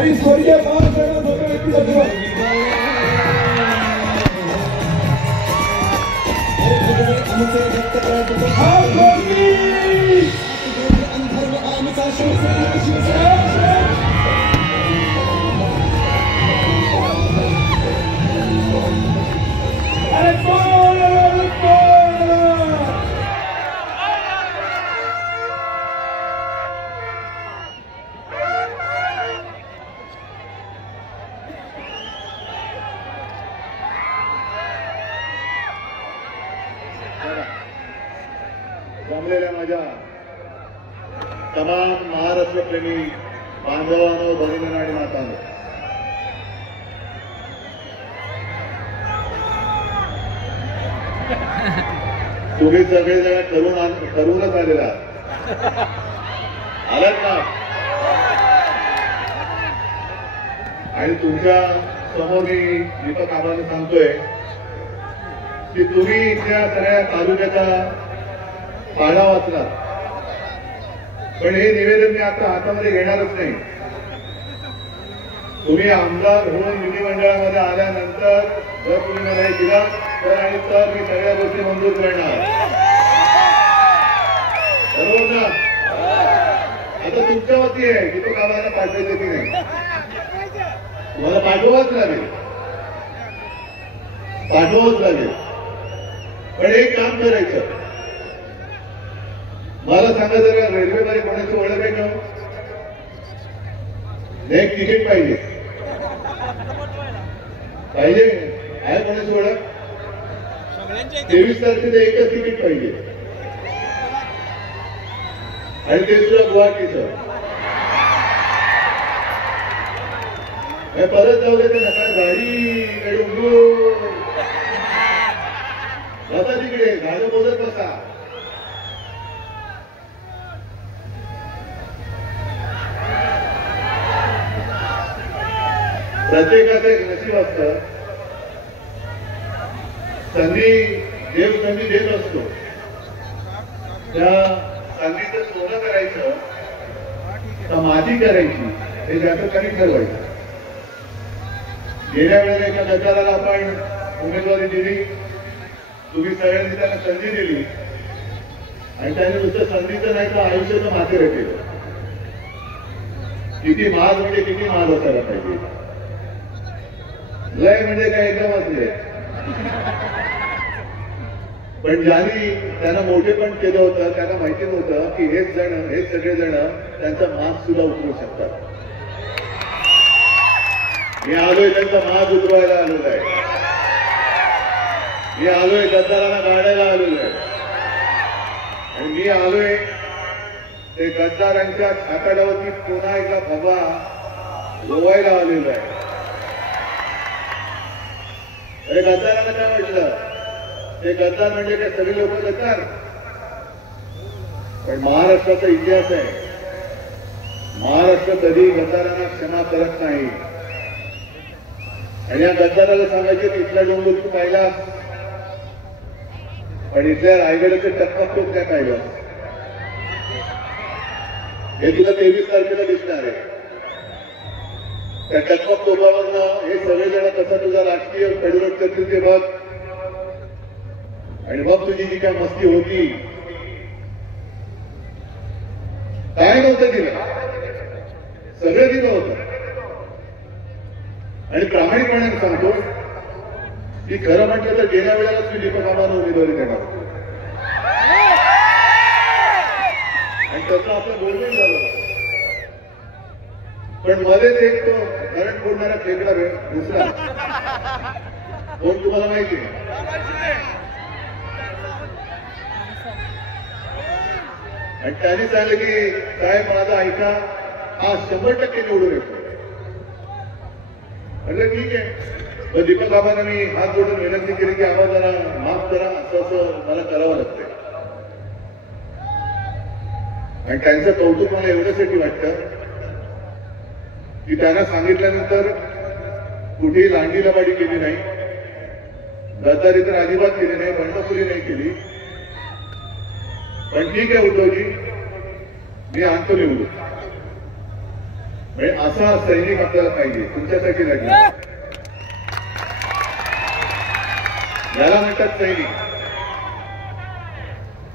आणि स्वर्गीय बाळासाहेब ठाकरे व्यक्तिमत्व जमलेल्या माझ्या तमाम महाराष्ट्र प्रेमी बांधवांनो, भगिनींनो आणि मातांनो, तुम्ही सगळेजण ठरवूनच आलेला आलात ना. आणि तुमच्या समोर मी दीपक आबांना सांगतोय की तुम्ही इथल्या सगळ्या तालुक्याचा पाडा वाचला, पण हे निवेदन मी आता हातामध्ये घेणारच नाही. तुम्ही आमदार होऊन विधिमंडळामध्ये आल्यानंतर जर तुम्ही मला हे दिला तर मी सगळ्या गोष्टी मंजूर करणार. बरोबर ना? आता तुमच्या वती आहे की तो कामाला पाठवायचं की नाही. तुम्हाला पाठवाच लागेल, पाठवाच लागेल. पण एक काम करायचं, मला सांगा जरा रेल्वेमध्ये कोणाची ओळख आहे का? एक तिकीट पाहिजे पाहिजे आहे कोणाची ओळख? 23 तारखेचं एकच तिकीट पाहिजे आणि ते सुद्धा गुवाहाटीचं. परत जाऊ दे नका, गाडी उडू बसा तिकडे, झाडं बोलत बसा. प्रत्येकाचं एक नशीब असतं. देव संधी देत असतो. त्या संधीचं सोनं करायचं तर माती करायची हे ज्याचं कधी ठरवायचं. गेल्या वेळेला एका गद्दाराला आपण उमेदवारी दिली, तुम्ही सगळ्यांनी त्यांना संधी दिली आणि त्याने नुसतं संधीचं नाही तर आयुष्याचं मातेर केलं. किती महाग म्हणजे किती महाग असायला पाहिजे. लय म्हणजे काय एकदमच लय. पण ज्यांनी त्यांना मोठेपण केलं होतं त्यांना माहिती नव्हतं की हेच सगळेजण त्यांचा मास्क सुद्धा उतरू शकतात. मी आलोय त्यांचा मास्क उतरवायला आलेलो आहे. मी आलोय गद्दारांना गाडायला आलेलो आहे. आणि मी आलोय ते गद्दारांच्या छाताडावरती पुन्हा एकदा भबा गोवायला आलेलो आहे. अरे गद्दारांना काय म्हटलं? ते गद्दार म्हणजे काय सगळे लोक गद्दार? पण महाराष्ट्राचा इतिहास आहे, महाराष्ट्र कधी गद्दारांना क्षमा करत नाही. आणि या गद्दाराला सांगायचे इथला डोंगर तू पाहिला, पण इथल्या रायगडाचे टक्का काय पाहिलं हे तुला 23 तारखेला दिसणार आहे. त्या टकमक तोफावरनं हे सगळेजण कसं तुझा राजकीय कडवट करतील ते बघ. आणि मग तुझी जी काय मस्ती होती, काय नव्हतं दिलं, सगळं दिलं होतं. आणि प्रामाणिकपणाने सांगतो की खरं म्हटलं तर गेल्या वेळेलाच मी दीपक आबांना उमेदवारी देणार आणि त्याचं आपलं बोलणं झालं. पण मध्येच एक तो करंट फोडणारा फेकला दुसरा कोण तुम्हाला माहिती आहे? आणि त्यांनी सांगितलं की साहेब माझा ऐका, हा 100% निवडून येतो. म्हणजे ठीक आहे. मग दीपक आबांना मी हात जोडून विनंती केली की आबा जरा माफ करा, असं मला करावं लागतंय. आणि त्यांचं कौतुक मला एवढ्यासाठी वाटतं की त्यांना सांगितल्यानंतर कुठेही लांडीलबाडी केली नाही, गद्दारी तर अजिबात केली नाही, बंडखोरी नाही केली. पण ठीक आहे उद्धवजी, मी आणतो निवडून. म्हणजे असा सैनिक आपल्याला पाहिजे, तुमच्यासाठी लढला. याला म्हणतात सैनिक.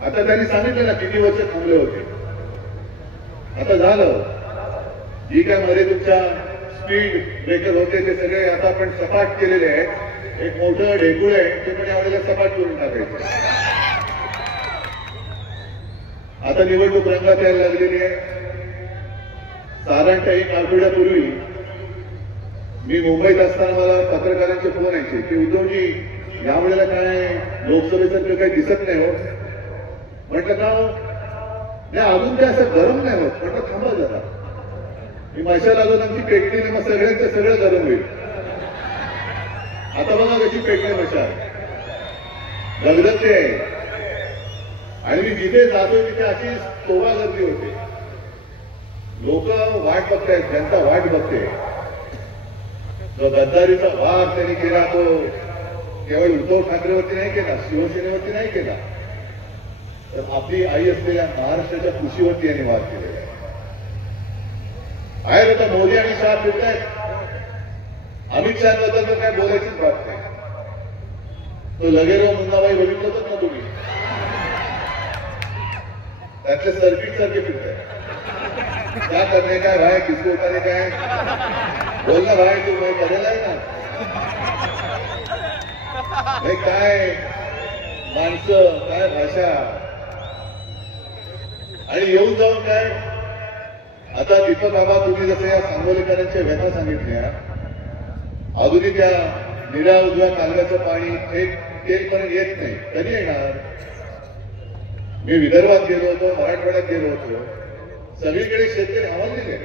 आता त्यांनी सांगितलं ना किती वर्ष थांबले होते. आता झालं. जी काय मध्ये तुमच्या स्पीड ब्रेकर होते ते सगळे आता आपण सपाट केलेले आहेत. एक मोठं ढेकूळ आहे ते पण यावेळेला सपाट करून टाकायचं. आता निवडणूक रंगात यायला लागलेली आहे. साधारणतः एक आठवड्यापूर्वी मी मुंबईत असताना मला पत्रकारांचे फोन यायचे की उद्धवजी यावेळेला काय लोकसभेसारखं काही दिसत नाही हो. म्हटलं का नाही अजून काय असं गरम नाही होत. म्हटलं थांबा जरा, मी मशाल अजून आमची पेटली मग सगळ्यांचं सगळं गरम होईल. आता बघा कशी पेटली मशाल, दगदगते आहे. आणि मी जिथे जातो तिथे अशी तोबा गर्दी होते. लोक वाट बघतायत, जनता वाट बघते. जो गद्दारीचा वार त्यांनी केला तो केवळ उद्धव ठाकरेवरती नाही केला, शिवसेनेवरती नाही केला, तर आपली आई असलेल्या महाराष्ट्राच्या कृषीवरती यांनी वार केलेला आहे. आता मोदी आणि शहा फिरतायत. अमित शहाबद्दल तर काय बोलायचीच बात नाही. तो लगेरो मुन्नाबाई बघितलं होतं ना तुम्ही, त्यातले सर्किट सारखे फिरताय. क्या करणे काय भाई, किसको उठाने काय, बोल ना भाई तू मैं करेला आहे ना. नाही काय माणसं, काय भाषा. आणि येऊन जाऊन काय आता दीपक बाबा तुम्ही जसं या सांगोलीकरांच्या व्यथा सांगितल्या, अजूनही त्या निळ्या उजव्या कालव्याचं पाणी थेट तेलपर्यंत येत नाही. कधी येणार? मी विदर्भात गेलो होतो, मराठवाड्यात गेलो होतो, सगळीकडे शेतकरी हवाललेले.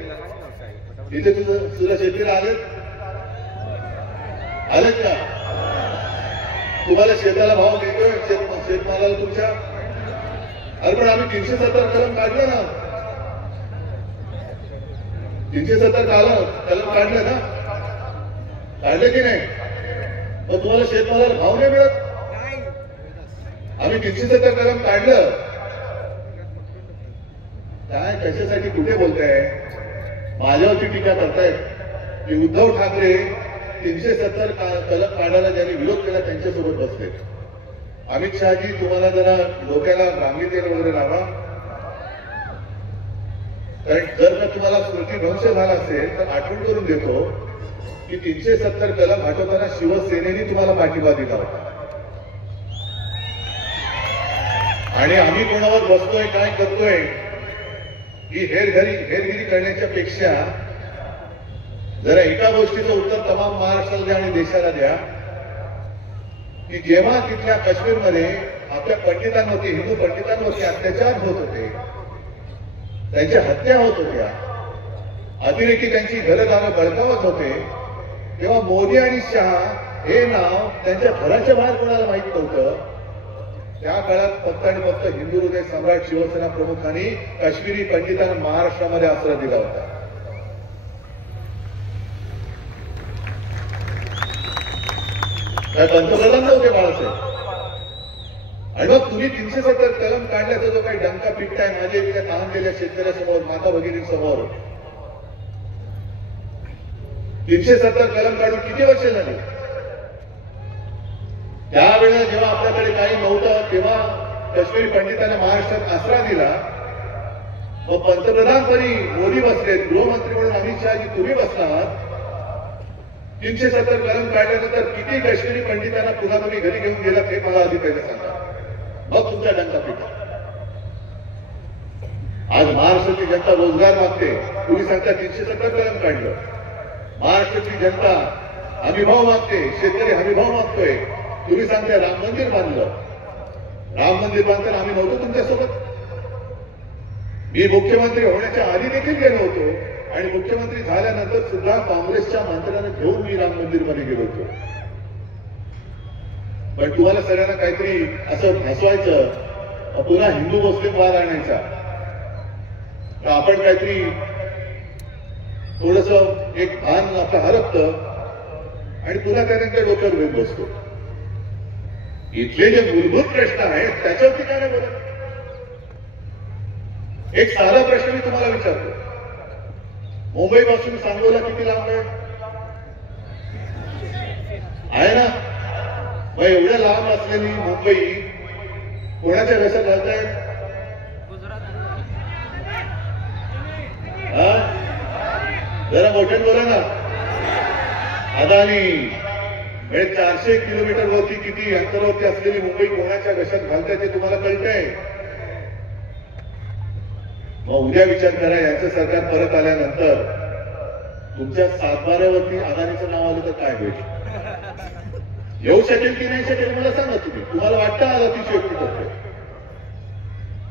इथे तुझं शेतीला आलेत का? तुम्हाला शेताला भाव देतोय शेतमालाला तुमच्या? अरे पण आम्ही 370 कलम काढलं ना, 370 कलम काढलं ना, काढलं की नाही? मग तुम्हाला शेतमालाला भाव नाही मिळत? आम्ही 370 कलम काढलं काय? कशासाठी? कुठे बोलताय? माझ्यावरती टीका करतायत की उद्धव ठाकरे 370 कलम काढायला ज्यांनी विरोध केला त्यांच्यासोबत बसले. अमित शहाजी तुम्हाला जरा डोक्याला रांगी तेल वगैरे लावा. कारण जर का तुम्हाला स्मृतीभ्रंश झाला असेल तर आठवण करून देतो की 370 कलम हटवताना शिवसेनेने तुम्हाला पाठिंबा दिला होता. आणि आम्ही कोणावर बसतोय काय करतोय ही हेरगिरी करण्याच्या पेक्षा जरा एका गोष्टीचं उत्तर तमाम महाराष्ट्राला द्या आणि देशाला द्या की जेव्हा तिथल्या काश्मीरमध्ये आपल्या पंडितांवरती, हिंदू पंडितांवरती अत्याचार होत होते, त्यांच्या हत्या होत होत्या, अतिरेकी त्यांची घरदारं बळकावत होते, तेव्हा मोदी आणि शहा हे नाव त्यांच्या घराच्या बाहेर कोणाला माहित नव्हतं. त्या काळात फक्त आणि फक्त हिंदू हृदय सम्राट शिवसेना प्रमुखांनी काश्मीरी पंडितांना महाराष्ट्रामध्ये आश्रय दिला होता. काय पंतप्रधान नव्हते बाळासाहेब. आणि मग तुम्ही 370 कलम काढल्याचा जो काही डंका पिकताय माझ्या इथल्या ताणलेल्या शेतकऱ्यासमोर, माता भगिनींसमोर. 370 कलम काढून किती वर्ष झाली? त्यावेळेला जेव्हा आपल्याकडे काही नव्हतं तेव्हा काश्मीरी पंडितांना महाराष्ट्रात आसरा दिला. मग पंतप्रधानपदी मोदी बसलेत, गृहमंत्री म्हणून अमित शहाजी तुम्ही बसलात. 370 कलम काढल्यानंतर किती काश्मीरी पंडितांना पुन्हा तुम्ही घरी घेऊन गेलात हे मला आधी पहिले सांगा, मग तुमचा डंका पिटा. आज महाराष्ट्राची जनता रोजगार मागते, तुम्ही सांगता 370 कलम काढलं. महाराष्ट्राची जनता हमीभाव मागते, शेतकरी हमीभाव मागतोय, तुम्ही सांगताय राम मंदिर बांधलं. राम मंदिर बांधताना आम्ही नव्हतो तुमच्यासोबत. मी मुख्यमंत्री होण्याच्या आधी देखील गेलो होतो आणि मुख्यमंत्री झाल्यानंतर सुद्धा काँग्रेसच्या मंत्र्यांना घेऊन मी राम मंदिर मध्ये गेलो होतो. पण तुम्हाला सगळ्यांना काहीतरी असं हसवायचं, पुन्हा हिंदू मुस्लिम वाद आणायचा, तर आपण काहीतरी थोडस एक भान आपलं हरपतं आणि पुन्हा त्यानंतर डोक्यावर घेऊन बसतो. इथले जे मूलभूत प्रश्न आहेत त्याच्यावरती काय नाही बोलत. एक साधा प्रश्न मी तुम्हाला विचारतो, मुंबई पासून सांगोला किती लांब आहे ना? मग एवढ्या लांब असलेली मुंबई कोणाच्या घशात घालतायत? जरा मोठ्याने बोला ना. अदानी. 400 किलोमीटर वरती किती अंतरावरती असलेली मुंबई कोणाच्या घशात घालताय ते तुम्हाला कळतंय? मग उद्या विचार करा, यांचं सरकार परत आल्यानंतर तुमच्या सातबाऱ्यावरती अदानीचं नाव आलं तर काय होईल? येऊ शकेल की नाही शकेल मला सांगा तुम्ही. तुम्हाला वाटतं आज अतिशयोक्ती करतोय,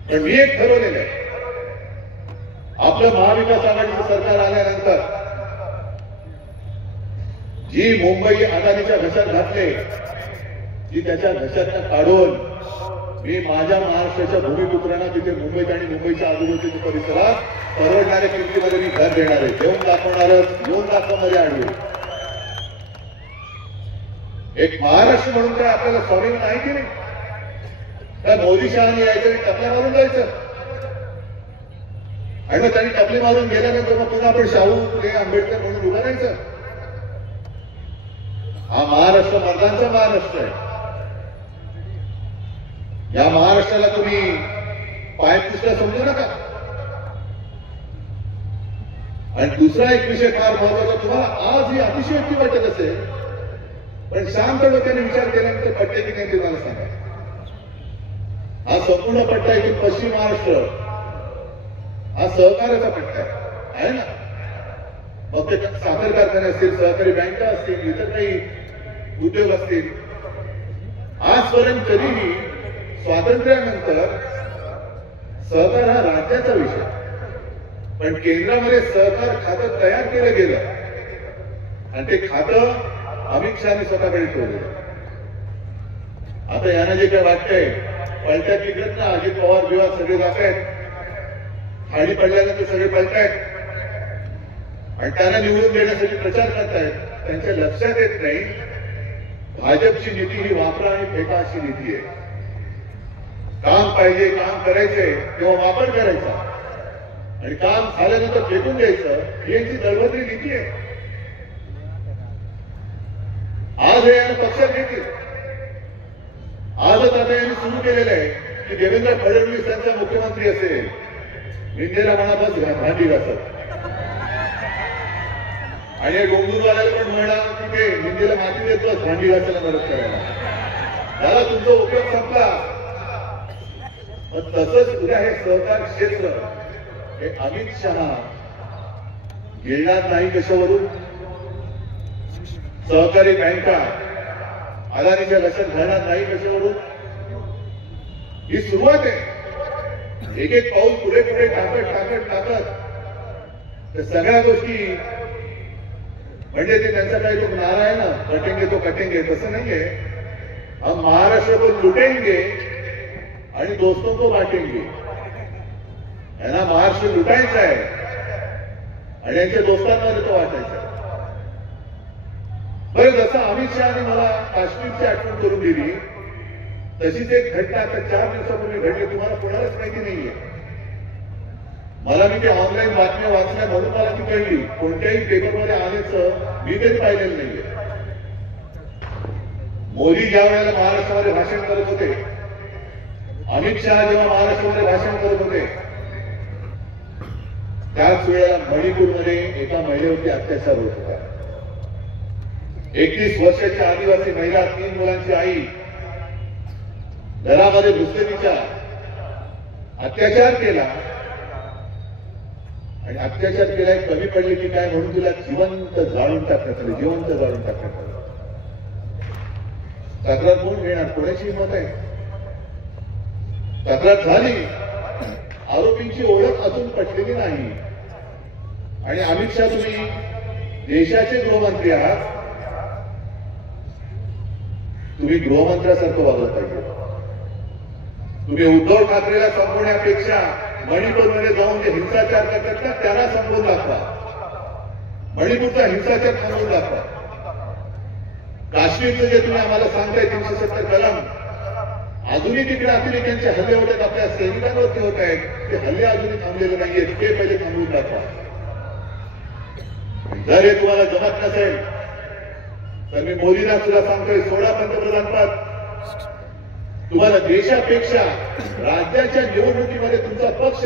पण मी एक ठरवलेलं आहे. आपलं महाविकास आघाडीचं सरकार आल्यानंतर जी मुंबई अदानीच्या घशात घातले, जी त्याच्या घशातनं काढून मी माझ्या महाराष्ट्राच्या भूमिपुत्रांना तिथे मुंबईत आणि मुंबईच्या आजूबाजूच्या परिसरात परवडणाऱ्या किमतीमध्ये मी घर देणार आहे. देऊन दाखवणारच, येऊन दाखवणारे आणले. एक महाराष्ट्र म्हणून काय आपल्याला स्वामी नाही की नाही? त्या मोदी शहाने यायचं आणि टपल्या मारून जायचं, आणि मग त्यांनी टपले मारून गेल्यानंतर मग पुन्हा आपण शाहू फुले आंबेडकर म्हणून उभं राहायचं. हा महाराष्ट्र मर्दांचा महाराष्ट्र आहे. या महाराष्ट्राला तुम्ही पायपुसला समजू नका. आणि दुसरा एक विषय फार महत्वाचा, तुम्हाला आज ही अतिशयोक्ती वाटत असेल, पण शांत डोक्याने विचार केल्यानंतर पट्टे की नाही ते मला सांगा. हा संपूर्ण पट्टा इथून पश्चिम महाराष्ट्र हा सहकार्याचा पट्टा आहे ना. मग ते साखर कारखाने असतील, सहकारी बँका असतील, इतर काही उद्योग असतील. आजपर्यंत कधीही स्वातंत्र्यानंतर सहकार हा राज्याचा विषय, पण केंद्रामध्ये सहकार खातं तयार केलं गेलं आणि ते खातं अमित शहाने स्वतःकडे ठेवलेलं. आता यांना जे काय वाटतंय, पलट्यात निघत ना, अजित पवार विवाद सगळे जात आहेत, खाली पडल्यानंतर सगळे पलटायत आणि त्यांना निवडून देण्यासाठी प्रचार करतायत. त्यांच्या लक्षात येत नाही भाजपची नीती ही वापरा आणि फेका अशी नीती आहे. काम पाहिजे, काम करायचंय तेव्हा वापर करायचा आणि काम झाल्यानंतर फेकून द्यायचं, ही यांची दळबद्री नीती आहे. आज हे यांना पक्षात घेतील. आजच आता यांनी सुरू केलेलं आहे की देवेंद्र फडणवीस यांचा मुख्यमंत्री असेल, मिंदेला म्हणा बस भांडी घासत, आणि डोंगरवाल्याला पण म्हणा की ते मिंदेला माती देत बस भांडी घासायला मदत करायला. त्याला तुमचा उपयोग संपला. मग तसंच उद्या हे सहकार क्षेत्र हे अमित शहा गिळणार नाही कशावरून? सहकारी बँका अदानीच्या लक्षात घालणार नाही कशावरून? ही सुरुवात आहे. एक एक पाऊल पुढे पुढे टाकत त्या सगळ्या गोष्टी, म्हणजे ते त्यांचा काही तो नारा आहे ना, कटेंगे तो कटेंगे, तसं नाहीये. हम महाराष्ट्र को लुटेंगे आणि दोस्तों को बांटेंगे. यांना महाराष्ट्र लुटायचं आहे आणि यांच्या दोस्तांमध्ये तो वाटायचा आहे. बरं, जसं अमित शहाने मला काश्मीरची आठवण करून दिली, तशीच एक घटना आता 4 दिवसापूर्वी घडली. तुम्हाला कोणालाच माहिती नाहीये. मला मी ते ऑनलाईन बातम्या वाचल्या म्हणून मला ती कळली. कोणत्याही पेपरमध्ये आल्याचं मी तरी पाहिलेलं नाहीये. मोदी ज्या वेळेला महाराष्ट्रामध्ये भाषण करत होते, अमित शहा जेव्हा महाराष्ट्रामध्ये भाषण करत होते, त्याच वेळेला मणिपूरमध्ये एका महिलेवरती अत्याचार होत होता. 31 वर्षाची आदिवासी महिला, 3 मुलांची आई, घरामध्ये घुसलेलीचा अत्याचार केला आणि अत्याचार केलाय कमी पडले की काय म्हणून तिला जिवंत जाळून टाकण्यात आले. जिवंत जाळून टाकण्यात आले. तक्रार कोण घेणार? कोणाची हिंमत आहे? तक्रार झाली, आरोपींची ओळख अजून पटलेली नाही. आणि अमित शहा, तुम्ही देशाचे गृहमंत्री आहात, तुम्ही गृहमंत्र्यासारखं वागलं पाहिजे. तुम्ही उद्धव ठाकरेला संपवण्यापेक्षा मणिपूरमध्ये जाऊन जे हिंसाचार करतात ना, त्याला संपवून दाखवा. मणिपूरचा हिंसाचार थांबवून दाखवा. काश्मीरचं जे तुम्ही आम्हाला सांगताय 370 कलम, अजूनही तिकडे अतिरेक्यांचे हल्ले होत आहेत, आपल्या सैनिकांवरती होत आहेत. ते हल्ले अजूनही थांबलेले नाहीयेत, ते पहिले थांबवून दाखवा. जर हे तुम्हाला जमत नसेल तर मी मोदींना सुद्धा सांगतोय, सोडा पंतप्रधान पद. तुम्हाला देशापेक्षा राज्याच्या निवडणुकीमध्ये तुमचा पक्ष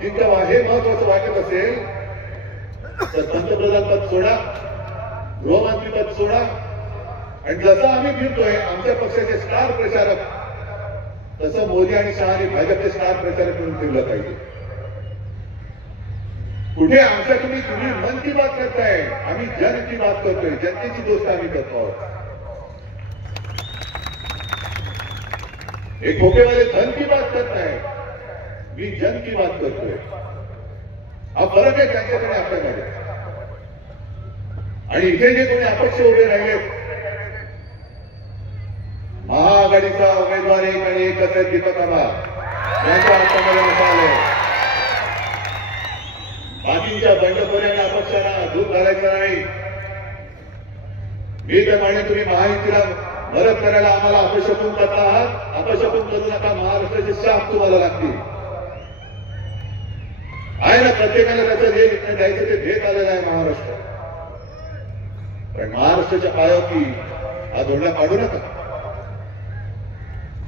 जिंकावा हे महत्वाचं वाटत असेल तर पंतप्रधान पद सोडा, गृहमंत्री पद सोडा. आणि जसं आम्ही फिरतोय आमच्या पक्षाचे स्टार प्रचारक, तसं मोदी आणि शहाने भाजपचे स्टार प्रचारक म्हणून फिरलं पाहिजे. कुठे आमच्या तुम्ही मन की बात करताय, आम्ही जन की बात करतोय, जनतेची गोष्ट आम्ही करतो आहोत. हे खोकेवाले धन की बात करताय, मी जन की बात करतोय. हा फरक आहे त्यांच्याकडे आपल्याकडे. आणि इथे जे कोणी अपक्ष उभे राहिले, महाआघाडीचा उमेदवार एक आणि एकच आहे, दीपक आबा यांच्या हातामध्ये मसाले. बाकीच्या बंडखोऱ्यांना अपक्षांना दूर घालायचं नाही. मी तर म्हणे तुम्ही महायुतीला मदत करायला आम्हाला अपशकून करता आहात, अपशकून करू नका. महाराष्ट्राचे शाप तुम्हाला लागतील. आहे ना, प्रत्येकाला त्याचं जे द्यायचं ते देत आलेलं आहे महाराष्ट्र. पण महाराष्ट्राच्या पायावरती हा धोरणा काढू नका.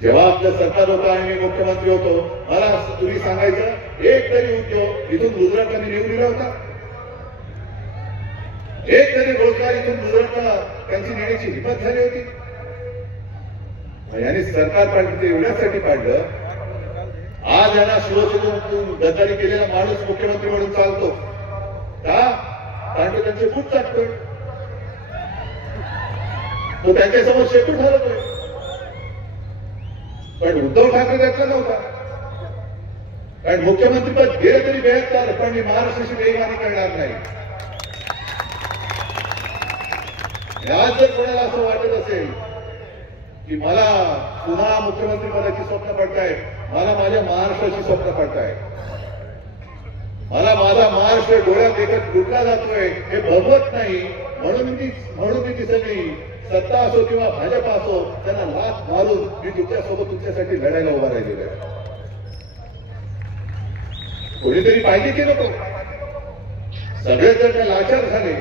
जेव्हा आपलं सरकार होतं आणि मी मुख्यमंत्री होतो, मला तुम्ही सांगायचं एक तरी उद्योग इथून गुजरातला मी निवडून दिला होता, एक तरी रोजगार इथून गुजरातला त्यांची नेण्याची हिंमत झाली होती. यांनी सरकार पाडलं ते एवढ्यासाठी पाडलं, आज यांना शिवसेनेतून गद्दारी केलेला माणूस मुख्यमंत्री म्हणून चालतो का? कारण तो त्यांचे बूट चाटतोय, तो त्यांच्यासमोर शेपूट हलवतोय. पण उद्धव ठाकरे त्यातला नव्हता. कारण मुख्यमंत्रीपद गेलं तरी बेहत्तर, पण मी महाराष्ट्राची बेईमानी करणार नाही. आज जर कोणाला असं वाटत असेल की मला पुन्हा मुख्यमंत्री पदाची स्वप्न पडतायत, मला माझ्या महाराष्ट्राची स्वप्न पडतायत, मला माझा महाराष्ट्र डोळ्यात देखत लुटला जातोय हे बघवत नाही, म्हणून मी ती सगळी सत्ता असो किंवा भाजप असो त्यांना लाच मारून मी तुमच्यासोबत तुमच्यासाठी लढायला उभा राहिलेला आहे. कोणीतरी पाहिजे की नको? सगळे जर का लाचार झाले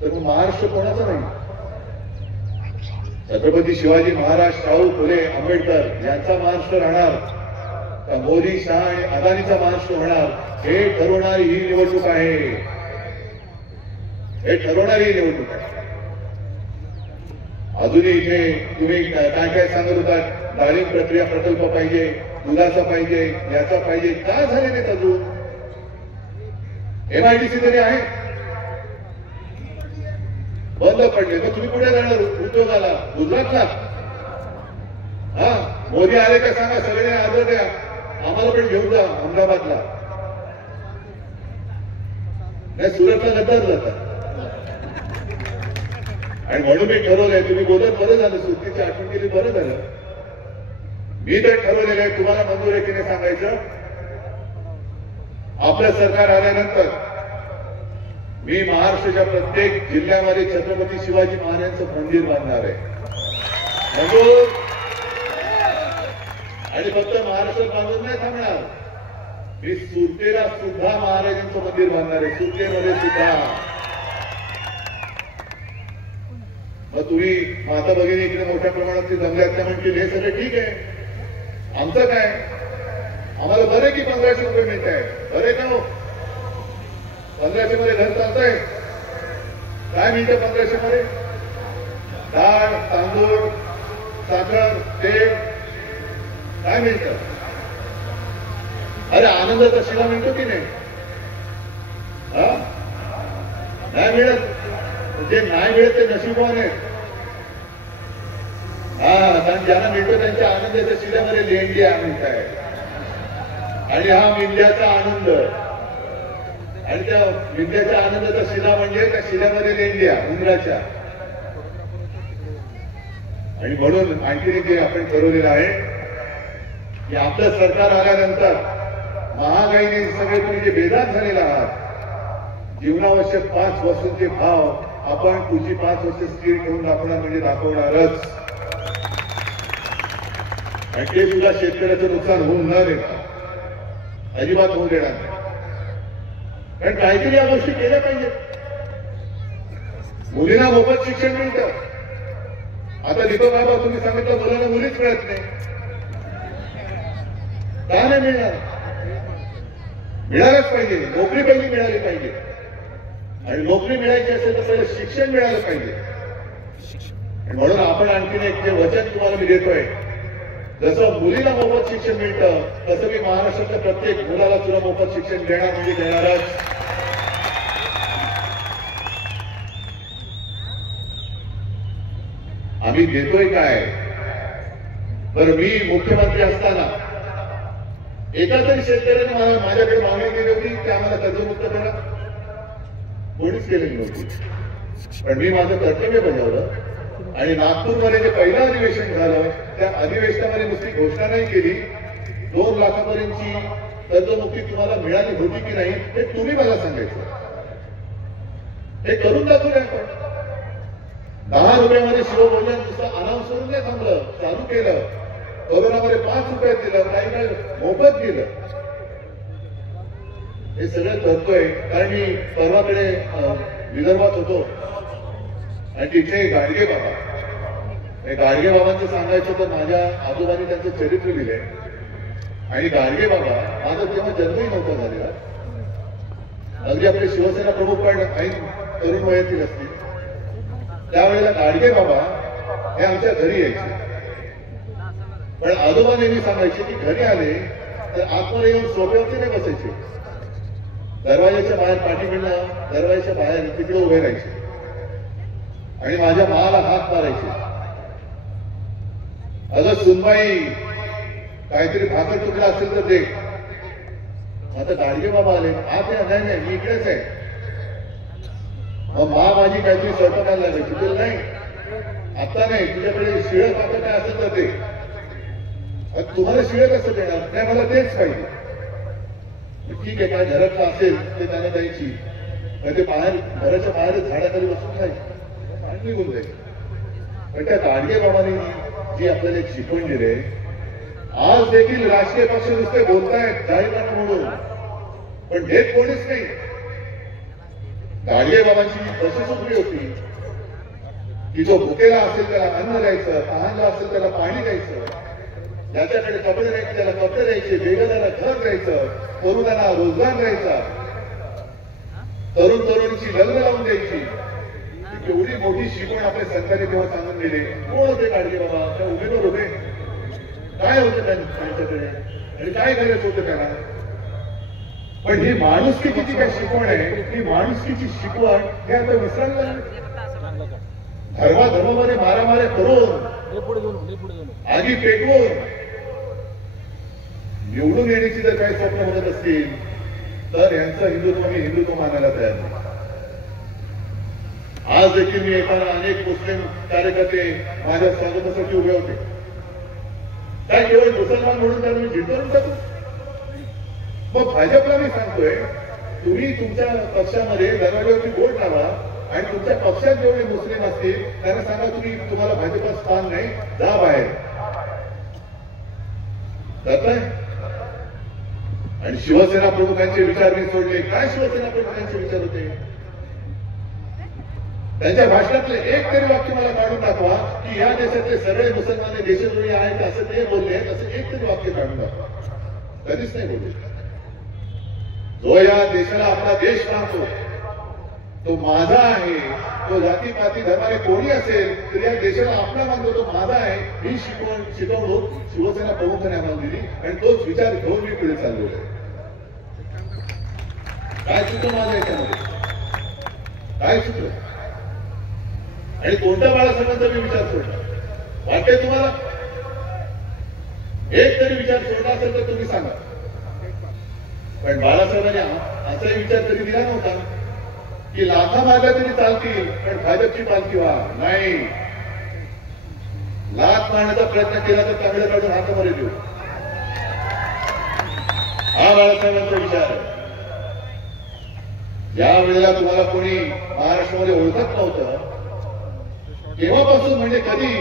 तर मग महाराष्ट्र कोणाचा नाही? छत्रपती शिवाजी महाराज, शाहू फुले, आंबेडकर यांचा महाराष्ट्र राहणार का मोदी, शहा आणि अदानीचा महाराष्ट्र होणार? हे ठरवणारी ही निवडणूक आहे. हे ठरवणारी निवडणूक आहे. अजूनही इथे तुम्ही काय काय सांगत होता, डाळिंब प्रक्रिया प्रकल्प पाहिजे, दुधाचा पाहिजे, याचा पाहिजे, का झाले नाहीत अजून? MIDC तरी आहे, बंद पडले. तर तुम्ही कुठे जाणार उद्योगाला? गुजरातला? हा, मोदी आले का सांगा, सगळे आदर द्या, आम्हाला पण घेऊन जा अहमदाबादला. नाही, सुरतला गद्दार जातात. आणि म्हणून मी ठरवलंय, तुम्ही बोलत बरं झालं, सुट्टीची आठवण केली बरं झालं. मी तर ठरवलेलं आहे, तुम्हाला मंजूर आहे की नाही सांगायचं. आपलं सरकार आल्यानंतर मी महाराष्ट्राच्या प्रत्येक जिल्ह्यामध्ये छत्रपती शिवाजी महाराजांचं मंदिर बांधणार आहे. मंजूर. आणि फक्त महाराष्ट्रात बांधून नाही थांबणार, मी सुरतेला सुद्धा महाराजांचं मंदिर बांधणार आहे, सुरतेमध्ये सुद्धा. मग तुम्ही माता भगिनी इकडे मोठ्या प्रमाणात जमल्यात त्या म्हणतील हे सगळं ठीक आहे, आमचं काय, आम्हाला बरं की 1500 रुपये मिळत आहे. बरे का हो? 1500 मध्ये घर चालतंय? काय मिळतं 1500 मध्ये? डाळ, तांदूळ, साखर, तेल, काय मिळतं? अरे आनंदाचा शिला मिळतो की नाही? नाही मिळत. जे नाही मिळत ते नशीबवान आहेत. कारण ज्यांना मिळतो त्यांच्या आनंदाच्या शिल्यामध्ये लेंड्या मिळत आहे. आणि हा मिंद्याचा आनंद, आणि त्या मिंद्याच्या आनंदाचा शिला म्हणजे त्या शिल्यामध्ये लेंड्या उंदराच्या. आणि म्हणून आणखी जे आपण ठरवलेलं आहे की आपलं सरकार आल्यानंतर महागाईने सगळे तुम्ही जे बेजार झालेला आहात, जीवनावश्यक 5 वस्तूंचे भाव आपण पुढची 5 वर्ष स्थिर ठेवून दाखवणार, म्हणजे दाखवणारच. आणि ते सुद्धा शेतकऱ्याचं नुकसान होऊन न देता, अजिबात होऊ देणार नाही. कारण काहीतरी या गोष्टी केल्या पाहिजेत. मुलींना मोफत शिक्षण मिळतं. आता दीपक बाबा तुम्ही सांगितलं मुलांना मुलीच मिळत नाही. का नाही मिळणार? मिळालंच पाहिजे. नोकरी पहिली मिळाली पाहिजे. आणि नोकरी मिळायची असेल तर पहिलं शिक्षण मिळालं पाहिजे. म्हणून आपण आणखीन एक जे वचन तुम्हाला मी देतोय, जसं मुलीला मोफत शिक्षण मिळतं तसं मी महाराष्ट्रातल्या प्रत्येक मुलाला सुद्धा मोफत शिक्षण देणार म्हणजे देणारच. आम्ही देतोय काय? तर मी मुख्यमंत्री असताना एका तरी शेतकऱ्याने माझ्याकडे मागणी केली होती की आम्हाला कर्जमुक्त करा. कोणीच केलेली नव्हती. पण मी माझं कर्तव्य बजावलं आणि नागपूरमध्ये जे पहिलं अधिवेशन झालं त्या अधिवेशनामध्ये नुसती घोषणा नाही केली, 2 लाखापर्यंतची कर्जमुक्ती तुम्हाला मिळाली होती की नाही हे तुम्ही मला सांगायचं. हे करून दाखवलं आपण. 10 रुपयामध्ये शिवभोजन नुसतं अनाऊन्स करून नाही थांबलं, चालू केलं. कोरोनामध्ये 5 रुपयात दिलं, काही काळ मोफत दिलं. हे सगळं करतोय कारण मी परवाकडे विदर्भात होतो आणि तिथे गाडगे बाबा, गाडगे बाबांचं सांगायचं तर माझ्या आजोबांनी त्यांचं चरित्र लिहिलंय. आणि गाडगे बाबा माझा तेव्हा जन्मही नव्हता झालेला. अगदी आपले शिवसेना प्रमुख पण ऐन तरुण वयातील असतील. त्यावेळेला गाडगे बाबा हे आमच्या घरी यायचे. पण आजोबा नेहमी सांगायचे की घरी आले तर आतमध्ये येऊन सोफ्यावरती नाही बसायचे. दरवाजाच्या बाहेर पाठीकडनं दरवाजाच्या बाहेर तिकडे उभे राहायचे आणि माझ्या माला हात मारायचे. अगं सुनबाई काहीतरी भाकर तुकडा असेल तर दे. आता गाडगे बाबा आले, आत या. नाही नाही मी इकडेच आहे. मग माझी काहीतरी स्वयंपाकायला लागायची. तुला नाही आता नाही, तुझ्याकडे शिळं पात्र काय असेल तर दे. तुम्हाला शिळं कसं देणार? नाही मला तेच पाहिजे. ठीक आहे, काय घरातलं असेल ते त्यांना द्यायची. ते बाहेर घराच्या बाहेर झाडाखाली बसून खायची आणि निघून जायची. पण त्या गाडगे बाबांनी जी आपल्याला एक शिकवण दिली, आज देखील राजकीय पक्ष नुसते बोलतायत जाहीरनामा म्हणून, पण देत कोणीच नाही. गाडगे बाबांची कशी सुचली होती की जो भुकेला असेल त्याला अन्न द्यायचं, तहानला असेल त्याला पाणी द्यायचं, ज्याच्याकडे कपडे द्यायचे त्याला कपडे द्यायचे, बेघराला घर द्यायचं, तरुणांना रोजगार द्यायचा, तरुण तरुणीची लग्न लावून द्यायची. एवढी मोठी शिकवण आपल्या संतांनी तेव्हा सांगून गेले. कोण होते गाडगे बाबा? त्या उमेदवार होते. काय होतं त्यांच्याकडे आणि काय करायचं होतं त्यांना? पण ही माणुसकीची जी काय शिकवण आहे, ही माणुसकीची शिकवण हे आता विसरलं. धर्माधर्मामध्ये मारामाऱ्या करून, आगी पेटवून निवडून येण्याची जर काही स्वप्न होत असतील तर यांचं हिंदुत्व मी हिंदुत्व मानायला तयार नाही. आज देखील मी येताना अनेक मुस्लिम कार्यकर्ते माझ्या स्वागतासाठी उभे होते. काय केवळ मुसलमान म्हणून त्यांना मी झिडकरून टाकू? मग भाजपला मी सांगतोय, तुम्ही तुमच्या पक्षामध्ये दरवाजावरती बोर्ड लावा आणि तुमच्या पक्षात जेवढे मुस्लिम असतील त्यांना सांगा तुम्हाला भाजपात स्थान नाही, जा बाहेर. करताय? आणि शिवसेना प्रमुखांचे विचार मी सोडले. काय शिवसेना प्रमुखांचे विचार होते? त्यांच्या भाषणातले एक तरी वाक्य मला काढून दाखवा की या देशातले सगळे मुसलमान देशद्रोही आहेत असं ते बोलले आहेत, असं एक तरी वाक्य काढून दाखवा. कधीच नाही बोलले. जो या देशाला आपला देश मानतो तो माझा आहे, तो जातीपाती धर्माने कोणी असेल तर या देशाला आपला मानतो तो माझा आहे, ही शिकवणूक शिवसेना प्रमुखांनी आम्हाला दिली आणि तोच विचार घेऊन मी पुढे चाललो आहे. काय चुकलं माझ्या याच्यामध्ये? काय चुकलं? आणि कोणत्या बाळासाहेबांचा मी विचार सोडला? वाटतंय तुम्हाला? एक तरी विचार सोडला असेल तर तुम्ही सांगा. पण बाळासाहेबांनी असाही विचार कधी दिला नव्हता की लाथा मारल्या तरी चालतील पण भाजपची पालखी व्हा. नाही, लाथ मारण्याचा प्रयत्न केला तर तांगडे काढून हातामध्ये देऊ. हा बाळासाहेबांचा विचार आहे. ज्या वेळेला तुम्हाला कोणी महाराष्ट्रामध्ये ओळखत नव्हतं तेव्हापासून, म्हणजे कधी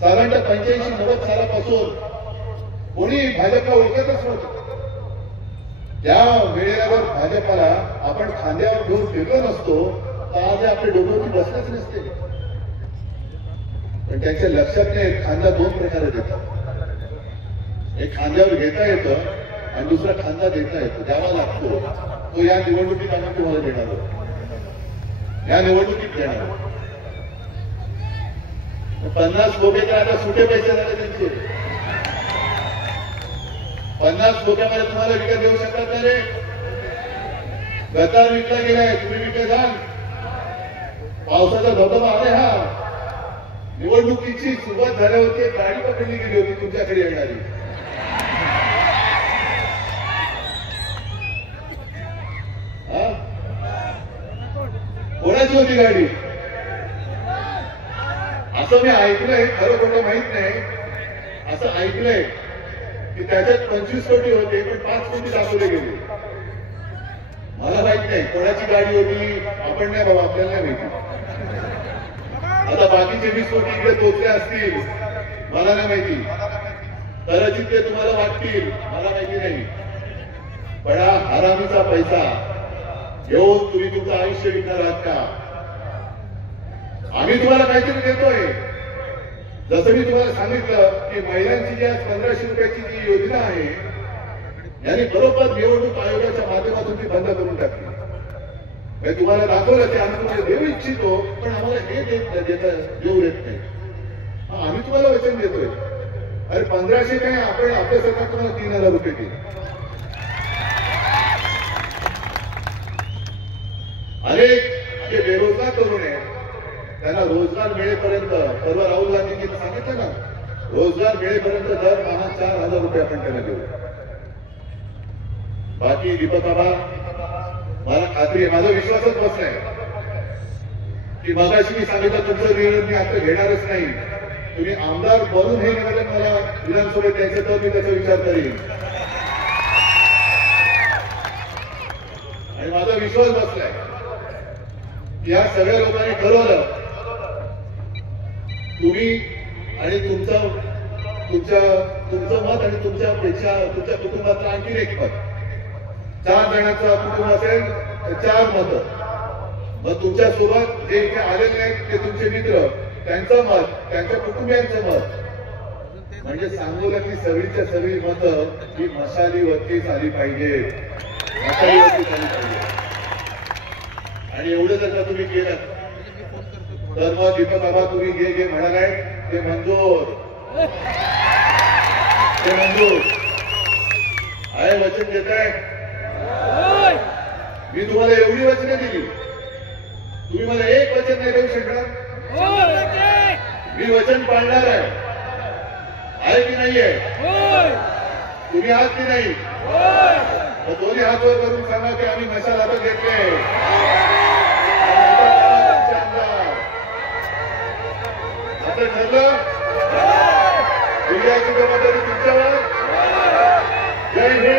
साधारणतः 85-90 सालापासून कोणी भाजपला ओळखतच नव्हतं. त्या वेळेला जर भाजपाला आपण खांद्यावर घेऊन फिरलो नसतो तर आज आपले डोक्यावरती बसलंच नसते. पण त्यांच्या लक्षात नाही खांदा दोन प्रकारे देतात. एक खांद्यावर घेता येतं आणि दुसरा खांदा देता येतो, द्यावा लागतो. तो या निवडणुकीत आम्ही तुम्हाला देणार आहोत, या निवडणुकीत देणार. 50 खोके तर आता सुटे पैसे झाले त्यांचे. 50 खोक्यामध्ये तुम्हाला विकत देऊ शकतात ना रे? गटार विकला गेलाय, तुम्ही विकत जाल. पावसाचा धबधबा आले. हा निवडणुकीची सुरुवात झाल्यावरती एक गाडी पकडली गेली होती तुमच्याकडे येणारी. कोणाची होती गाडी? असं मी ऐकलंय, खरं खोटं माहित नाही. असं ऐकलंय की त्याच्यात 25 कोटी होते पण 5 कोटी दाखवले गेले. मला माहित नाही कोणाची गाडी होती, आपण नाही बाबा, आपल्याला नाही माहिती. आता बाकीचे 20 कोटी इकडे टोचले असतील, मला नाही माहिती. कदाचित ते तुम्हाला वाटतील, मला माहिती नाही. पण हा हरामीचा पैसा घेऊन तुम्ही तुमचं आयुष्य विकणार आहात का? आम्ही तुम्हाला काहीतरी देतोय. जसं मी तुम्हाला सांगितलं की महिलांची जी आज 1500 रुपयाची जी योजना आहे, यांनी बरोबर निवडणूक आयोगाच्या माध्यमातून ती बंद करून टाकली. मी तुम्हाला दाखवलं की आम्ही तुम्हाला देऊ इच्छितो पण आम्हाला हे देऊ देत नाही. आम्ही तुम्हाला वचन देतोय. अरे 1500 काय, आपण आपल्या सरकार तुम्हाला 3000 रुपये देईल. अनेक जे बेरोजगार तरुण आहेत त्यांना रोजगार मिळेपर्यंत, परवा राहुल गांधीजींनी सांगितलं ना, रोजगार मिळेपर्यंत दरमहा 4000 रुपये आपण त्यांना देऊ. बाकी दीपक बाबा, मला खात्री आहे, माझा विश्वासच बसलाय की मगाशी मी सांगितलं तुमचं निर्णय मी आता घेणारच नाही. तुम्ही आमदार बनून हे निवेदन मला विधानसभेत द्यायचं तर मी त्याचा विचार करीन. आणि माझा विश्वास बसलाय या सगळ्या लोकांनी ठरवलं, तुम्ही आणि तुमचं मत आणि तुमच्यापेक्षा तुमच्या कुटुंबाचं आणखी एक मत. 4 जणांचं कुटुंब असेल तर 4 मतं. मग तुमच्यासोबत जे इथे आलेले आहेत ते तुमचे मित्र, त्यांचं मत, त्यांच्या कुटुंबियांचं मत. म्हणजे सांगोल्यातली सगळीच्या सगळी मतं ही मशालीवरतीच आली पाहिजे, मशालीवरतीच आली पाहिजे. आणि एवढं जर का तुम्ही केलं तर मग दीपक बाबा तुम्ही जे म्हणालाय ते मंजूर, ते मंजूर आहे. वचन देत आहे मी तुम्हाला, एवढी वचनं दिली, तुम्ही मला एक वचन नाही देऊ शकणार. मी वचन पाळणार आहे की नाहीये? तुम्ही आहात की नाही? दोन्ही हात वर करून सांगा की आम्ही मशाल हातात घेतले. आता ठरलं, विजयाची जबाबदारी तुमच्यावर. जय हिंद.